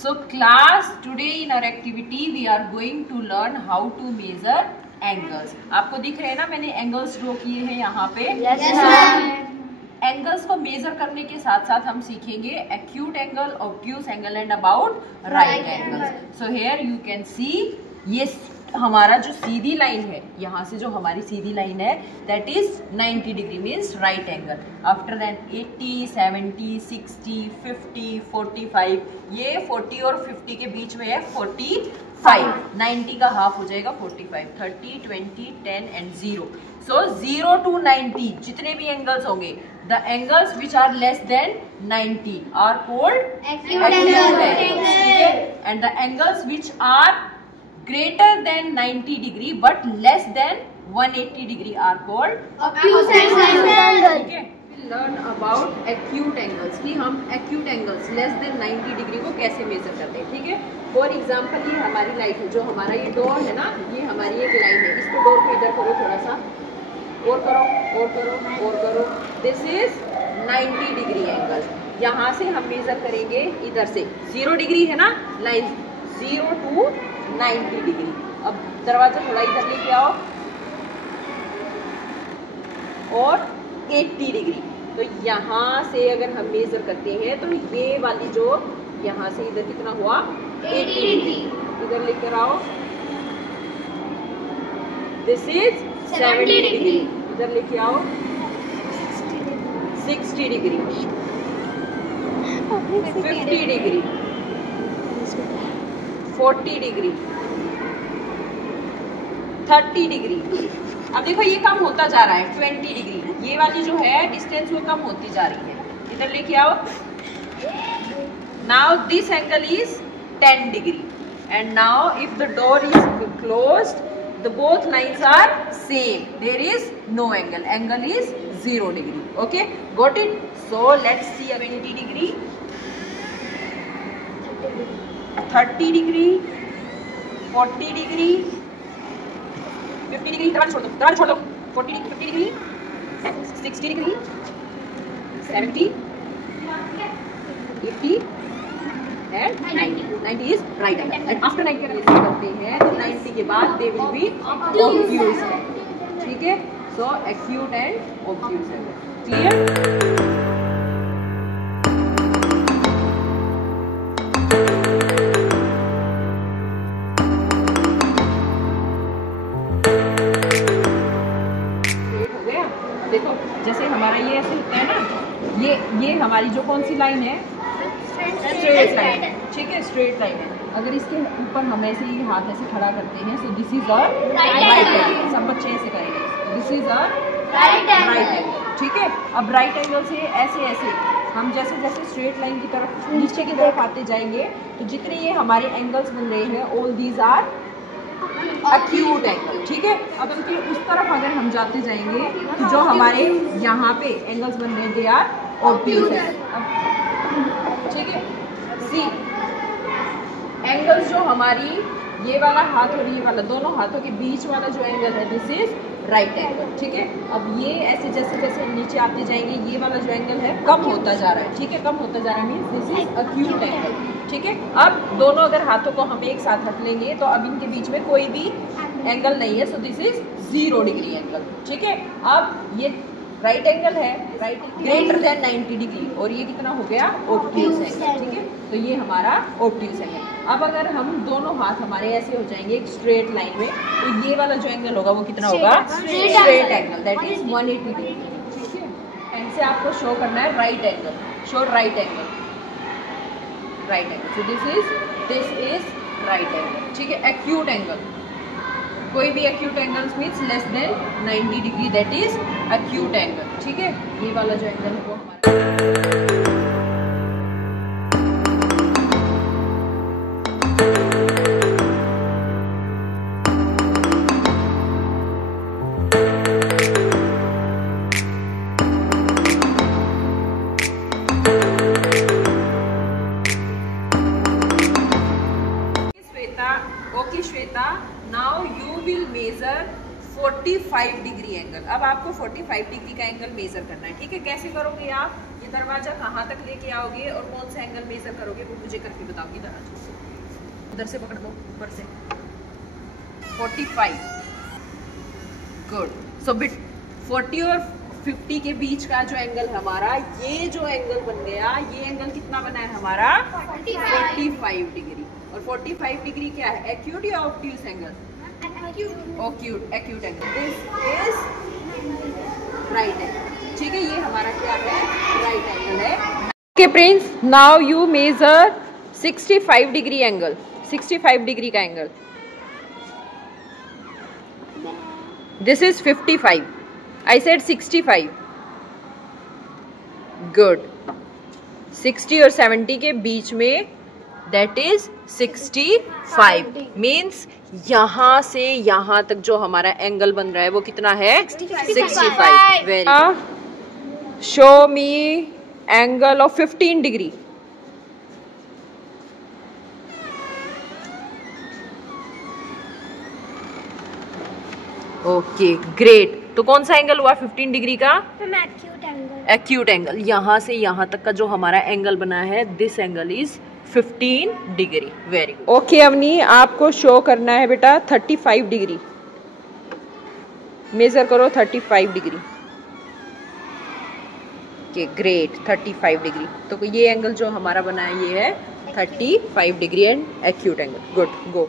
So class, today in our activity we are going to learn how to measure angles. आपको दिख रहे हैं ना, मैंने एंगल्स ड्रॉ किए हैं यहाँ पे. Yes, sir. एंगल्स को मेजर करने के साथ साथ हम सीखेंगे acute angle, obtuse angle and about right angles. So here you can see, ये हमारा जो सीधी लाइन है, यहाँ से जो हमारी सीधी लाइन है that is 90 degree means right angle. After that 80, 70, 60, 50, 45, ये 40 और 50 के बीच में है 45. 90 का हाफ हो जाएगा 45. 30, 20, 10 एंड 0. सो 0 to 90 जितने भी एंगल्स होंगे, the angles which are less than 90 are called acute angles. And the angles which are greater than 90 degree but less than 180 degree are called obtuse angles. Okay, we'll learn about acute angles कि हम acute angles less than 90 degree को कैसे major करते हैं. ठीक है, for example ये हमारी लाइन है, जो हमारा ये डोर है ना, ये हमारी एक लाइन है. इसको डोर को इधर करो, थोड़ा सा और करो और करो और करो. This is 90 degree angle. यहाँ से हम मेजर करेंगे इधर से 0 डिग्री है ना लाइन, 0 to 90 डिग्री. अब दरवाजा थोड़ा इधर लेके आओ और 80 डिग्री. तो यहाँ से अगर हम मेजर करते हैं तो ये वाली जो यहाँ से इधर कितना हुआ 80 डिग्री. इधर लेकर आओ, दिस इज 70 डिग्री. इधर लेके आओ 60 डिग्री, 50 डिग्री, 40 डिग्री, 30 डिग्री. अब देखो ये कम होता जा रहा है 20 डिग्री. ये वाली जो है डिस्टेंस वो कम होती जा रही है. इधर लेके आओ. Now this angle is 10 degree and now if the door is closed, the both lines are same, there is no angle, angle is 0 degree. Okay, got it? So let's see 20 degree, 30 degree, 40 degree, 50 degree. दरवाजा छोड़ दो. 40 50 degree, 60 degree, 70, 80 and 90. 90 is right angle. And after 90 का major करते हैं तो 90 के बाद they will be obtuse. ठीक है, so acute and obtuse angle. Clear? हो गया. देखो जैसे हमारा ये ऐसे होता है ना, ये हमारी जो कौन सी लाइन है, स्ट्रेट लाइन है. ठीक है, स्ट्रेट लाइन है. अगर इसके ऊपर हम ऐसे ही हाथ ऐसे खड़ा करते हैं, so this is a right angle. सब बच्चे ऐसे करेंगे, this is a right angle. ठीक है, अब राइट एंगल से ऐसे ऐसे हम जैसे जैसे स्ट्रेट लाइन की तरफ नीचे की तरफ आते जाएंगे तो जितने ये हमारे एंगल्स बन रहे हैं, all these are acute angle. ठीक है, अब इनके उस तरफ अगर हम जाते जाएंगे तो जो हमारे यहाँ पे एंगल्स बन रहे हैं दे आर ऑब्ट्यूज एंगल. ठीक है, सी एंगल्स जो हमारी ये वाला हाथ और ये वाला, दोनों हाथों के बीच वाला जो एंगल है दिस इज राइट एंगल. ठीक है, अब ये ऐसे जैसे जैसे नीचे आते जाएंगे ये वाला जो एंगल है कम होता जा रहा है. ठीक है, कम होता जा रहा है means this is acute angle. ठीक है, अब दोनों अगर हाथों को हम एक साथ रख लेंगे तो अब इनके बीच में कोई भी एंगल नहीं है, so this is 0 degree angle. ठीक है, अब ये राइट एंगल है, राइट ग्रेटर देन 90 डिग्री, और ये कितना हो गया ऑब्ट्यूज एंगल. ठीक है, तो ये हमारा ऑब्ट्यूज एंगल. अब अगर हम दोनों हाथ हमारे ऐसे हो जाएंगे एक स्ट्रेट लाइन में, तो ये वाला जो एंगल होगा वो कितना होगा straight angle, that is 180 degree. ठीक है, एंड से आपको शो करना है right angle. Show right angle, right angle. So this is right angle. ठीक है, एक्यूट एंगल. कोई भी acute angles means less than 90 degree, that is acute angle. ठीक है, ये वाला जो एंगल है वो हमारा Shweta. Okay Shweta, now you will measure 45 degree angle. अब आपको 45 डिग्री का एंगल मेजर करना है, ठीक है। कैसे करोगे आप? ये दरवाजा कहाँ तक लेके आओगे और कौन सा एंगल मेजर करोगे वो मुझे करके बताओगी। दरवाजा से उधर से पकड़ दो, ऊपर से 45। गुड। सो बिट 40 और 50 के बीच का जो एंगल हमारा, ये जो एंगल बन गया, ये एंगल कितना बना है हमारा? 45 डिग्री। और 45 डिग्री क्या है? एक्यूट या obtuse angle? Acute angle. This is right angle, ठीक है। ये हमारा क्या है? राइट एंगल है। Okay Prince, now you measure 65 degree angle, 65 degree का angle. This is 55। I said 65. Good. 60 और 70 के बीच में, that is 65. Means यहाँ से यहाँ तक जो हमारा एंगल बन रहा है वो कितना है? 65. Very. Show me angle of 15 degree. Okay great. तो कौन सा एंगल हुआ 15 डिग्री का? Acute angle. यहाँ से यहाँ तक का जो हमारा एंगल बना है, this angle is 15 degree. Very good. Okay Avni, आपको शो करना है बेटा 35 डिग्री। मेजर करो 35 डिग्री। Okay great, 35 degree. तो ये एंगल जो हमारा बना है ये है 35 degree and acute angle. Good, go.